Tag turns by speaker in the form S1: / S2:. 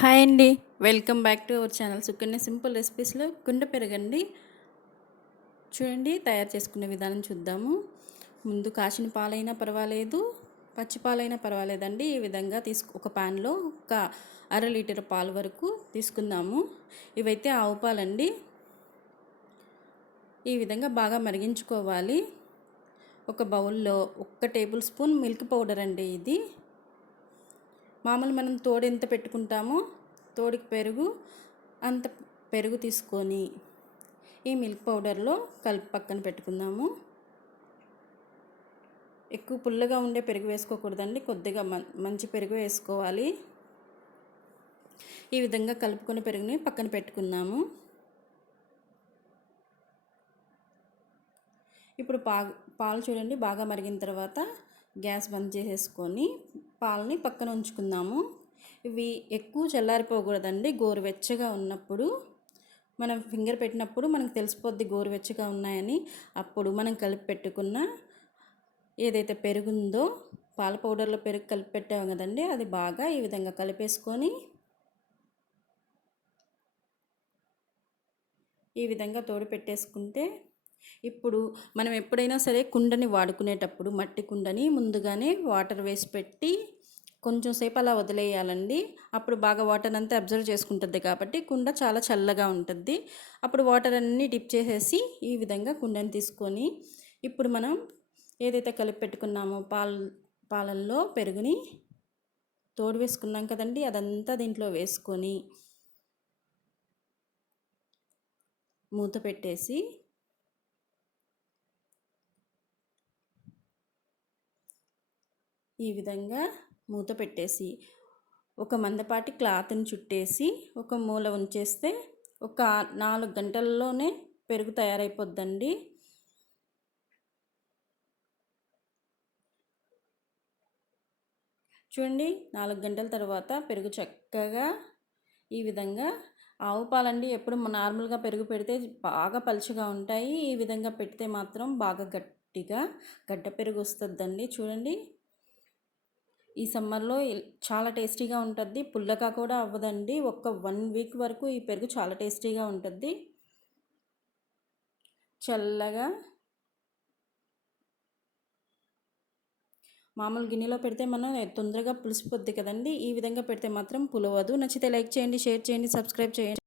S1: Hi అండి. Welcome back to our channel Sukanya simple రెసిపీస్లో కుండ పెరగండి. చూడండి తయారు చేసుకునే విధానం చూద్దాము. ముందు కాచిన పాలైనా పర్వాలేదు పచ్చి పాలైనా పర్వాలేదండి. ఈ విధంగా తీసుకు ఒక ప్యాన్లో ఒక అర లీటర్ పాలు వరకు తీసుకుందాము. ఇవైతే ఆవు పాలండి. ఈ విధంగా బాగా మరిగించుకోవాలి. ఒక బౌల్లో ఒక్క టేబుల్ స్పూన్ మిల్క్ పౌడర్ అండి ఇది. మామూలు మనం తోడు ఎంత పెట్టుకుంటామో తోడికి పెరుగు అంత పెరుగు తీసుకొని ఈ మిల్క్ పౌడర్లో కలిపి పక్కన పెట్టుకుందాము. ఎక్కువ పుల్లగా ఉండే పెరుగు వేసుకోకూడదండి కొద్దిగా మంచి పెరుగు వేసుకోవాలి. ఈ విధంగా కలుపుకొని పెరుగుని పక్కన పెట్టుకున్నాము ఇప్పుడు పా పాలు చూడండి బాగా మరిగిన తర్వాత గ్యాస్ బంద్ చేసేసుకొని పాలని పక్కన ఉంచుకుందాము. ఇవి ఎక్కువ చల్లారిపోకూడదండి. గోరువెచ్చగా ఉన్నప్పుడు మనం ఫింగర్ పెట్టినప్పుడు మనకు తెలిసిపోద్ది గోరువెచ్చగా ఉన్నాయని. అప్పుడు మనం కలిపి పెట్టుకున్న ఏదైతే పెరుగుందో పాల పౌడర్లో పెరుగు కలిపి పెట్టాము కదండి అది బాగా ఈ విధంగా కలిపేసుకొని ఈ విధంగా తోడు పెట్టేసుకుంటే ఇప్పుడు మనం ఎప్పుడైనా సరే కుండని వాడుకునేటప్పుడు మట్టి కుండని ముందుగానే వాటర్ వేసి పెట్టి కొంచెం సేపు అలా వదిలేయాలండి. అప్పుడు బాగా వాటర్ అంతా అబ్జర్వ్ చేసుకుంటుంది కాబట్టి కుండ చాలా చల్లగా ఉంటుంది. అప్పుడు వాటర్ అన్నీ డిప్ చేసేసి ఈ విధంగా కుండని తీసుకొని ఇప్పుడు మనం ఏదైతే కలిపి పెట్టుకున్నామో పాల్ పాలల్లో పెరుగుని తోడు వేసుకున్నాం కదండి అదంతా దీంట్లో వేసుకొని మూత పెట్టేసి ఈ విధంగా మూత పెట్టేసి ఒక మందపాటి క్లాత్ని చుట్టేసి ఒక మూల ఉంచేస్తే ఒక నాలుగు గంటల్లోనే పెరుగు తయారైపోద్దండి. చూడండి నాలుగు గంటల తర్వాత పెరుగు చక్కగా ఈ విధంగా ఆవు పాలండి ఎప్పుడు నార్మల్గా పెరుగు పెడితే బాగా పలుచగా ఉంటాయి. ఈ విధంగా పెడితే మాత్రం బాగా గట్టిగా గడ్డ పెరుగు వస్తుందండి. చూడండి ఈ సమ్మర్లో చాలా టేస్టీగా ఉంటుంది పుల్లగా కూడా అవ్వదండి. ఒక్క వన్ వీక్ వరకు ఈ పెరుగు చాలా టేస్టీగా ఉంటుంది చల్లగా మామూలు గిన్నెలో పెడితే మనం తొందరగా పులిసిపోద్ది కదండి. ఈ విధంగా పెడితే మాత్రం పులవదు. నచ్చితే లైక్ చేయండి షేర్ చేయండి సబ్స్క్రైబ్ చేయండి.